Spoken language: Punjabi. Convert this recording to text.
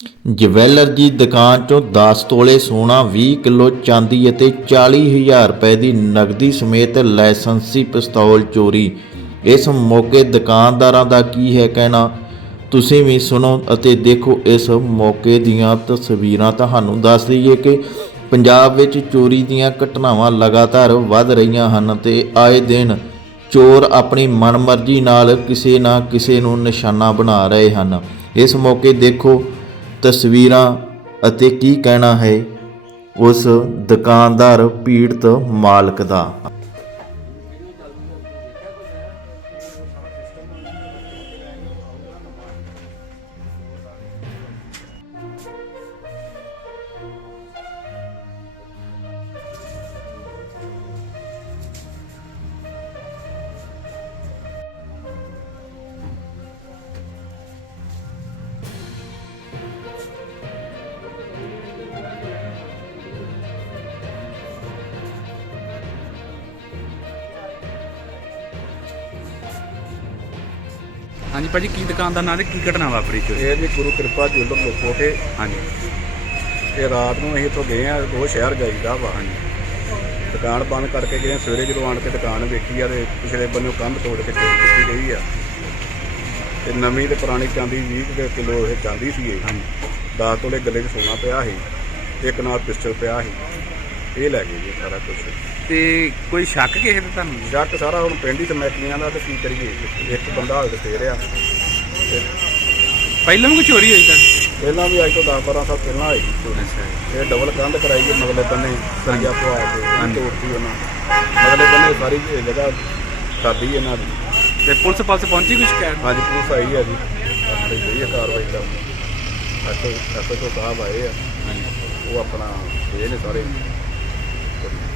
ਜਵੈਲਰ ਦੀ ਦੁਕਾਨ ਚੋਂ 10 ਤੋਲੇ ਸੋਨਾ 20 ਕਿਲੋ ਚਾਂਦੀ ਅਤੇ 40000 ਰੁਪਏ ਦੀ ਨਗਦੀ ਸਮੇਤ ਲਾਇਸੈਂਸੀ ਪਿਸਤੌਲ ਚੋਰੀ। ਇਸ ਮੌਕੇ ਦੁਕਾਨਦਾਰਾਂ ਦਾ ਕੀ ਹੈ ਕਹਿਣਾ? ਤੁਸੀਂ ਵੀ ਸੁਣੋ ਅਤੇ ਦੇਖੋ ਇਸ ਮੌਕੇ ਦੀਆਂ ਤਸਵੀਰਾਂ। ਤੁਹਾਨੂੰ ਦੱਸ ਦਈਏ ਕਿ ਪੰਜਾਬ ਵਿੱਚ ਚੋਰੀ ਦੀਆਂ ਘਟਨਾਵਾਂ ਲਗਾਤਾਰ ਵੱਧ ਰਹੀਆਂ ਹਨ ਤੇ ਆਏ ਦਿਨ ਚੋਰ ਆਪਣੀ ਮਨਮਰਜ਼ੀ ਨਾਲ ਕਿਸੇ ਨਾ ਕਿਸੇ ਨੂੰ ਨਿਸ਼ਾਨਾ ਬਣਾ ਰਹੇ ਹਨ। ਇਸ ਮੌਕੇ ਦੇਖੋ ਤਸਵੀਰਾਂ ਅਤੇ ਕੀ ਕਹਿਣਾ ਹੈ? ਉਸ ਦੁਕਾਨਦਾਰ ਪੀੜਤ ਮਾਲਕ ਦਾ। ਹਾਂਜੀ ਭਾਜੀ ਕੀ ਦੁਕਾਨ ਦਾ ਨਾਂ ਤੇ ਕੀ ਘਟਨਾ ਵਾਪਰੀ ਚ ਇਹ ਜੀ ਗੁਰੂ ਕਿਰਪਾ ਜੁਲਰ ਲੋਕੋਟੇ ਹਾਂਜੀ। ਇਹ ਰਾਤ ਨੂੰ ਅਸੀਂ ਇੱਥੋਂ ਗਏ ਆ ਉਹ ਸ਼ਹਿਰ ਜਾਈਦਾ ਵਾ। ਹਾਂਜੀ। ਦੁਕਾਨ ਬੰਦ ਕਰਕੇ ਗਏ। ਸਵੇਰੇ ਜਦੋਂ ਆਣ ਕੇ ਦੁਕਾਨ ਵੇਖੀ ਆ ਤੇ ਪਿਛਲੇ ਬੰਨੋਂ ਕੰਧ ਤੋੜ ਕੇ ਚੋਰੀ ਕੀਤੀ ਗਈ ਆ। ਤੇ ਨਵੀਂ ਤੇ ਪੁਰਾਣੀ ਚਾਂਦੀ 20 ਕੁ ਕਿਲੋ ਇਹ ਚਾਂਦੀ ਸੀ ਇਹ। ਹਾਂਜੀ। 10 ਤੋਲੇ ਗੱਲੇ 'ਚ ਸੋਨਾ ਪਿਆ ਸੀ ਇੱਕ ਨਾਲ ਪਿਸਟਲ ਪਿਆ ਸੀ। ਇਹ ਲੈ ਗਏ ਜੀ ਸਾਰਾ ਕੁਝ ਤੇ ਕੋਈ ਸ਼ੱਕ ਕਿਸੇ ਤੇ ਤੁਹਾਨੂੰ? ਜੱਟ ਸਾਰਾ ਹੁਣ ਪਿੰਡ ਹੀ ਸਮੈਕੀਆਂ ਦਾ ਤੇ ਕੀ ਕਰੀਏ ਇੱਕ ਬੰਦਾ ਹਾਲ ਤੇ ਤੇ ਪਹਿਲਾਂ ਵੀ ਕੋਈ ਚੋਰੀ ਹੋਈ ਤਾਂ? ਪਹਿਲਾਂ ਵੀ ਅੱਜ ਤੋਂ 10 12 ਸਾਲ ਪਹਿਲਾਂ ਆਈ ਸੀ ਚੋਰੀ। ਇਹ ਡਬਲ ਕੰਧ ਕਰਾਈ ਹੈ ਮਗਲੇ ਬੰਨੇ ਸਰੀਆ ਪਵਾ ਕੇ ਤੋੜਤੀ ਉਹਨਾਂ ਮਗਲੇ ਬੰਨੇ ਸਾਰੀ ਜਗ੍ਹਾ ਖਾਦੀ ਇਹਨਾਂ ਦੀ। ਤੇ ਪੁਲਿਸ ਪਾਸ ਪਹੁੰਚੀ ਕੋਈ ਸ਼ਿਕਾਇਤ? ਹਾਂਜੀ ਪੁਲਿਸ ਆਈ ਹੈ ਜੀ। ਆਪਣੀ ਜਿਹੜੀ ਕਾਰਵਾਈ ਦਾ। ਐਸਓ ਐਸਓ ਸਾਹਿਬ ਆਏ ਆ। ਉਹ ਆਪਣਾ ਇਹ ਨੇ ਸਾਰੇ। করি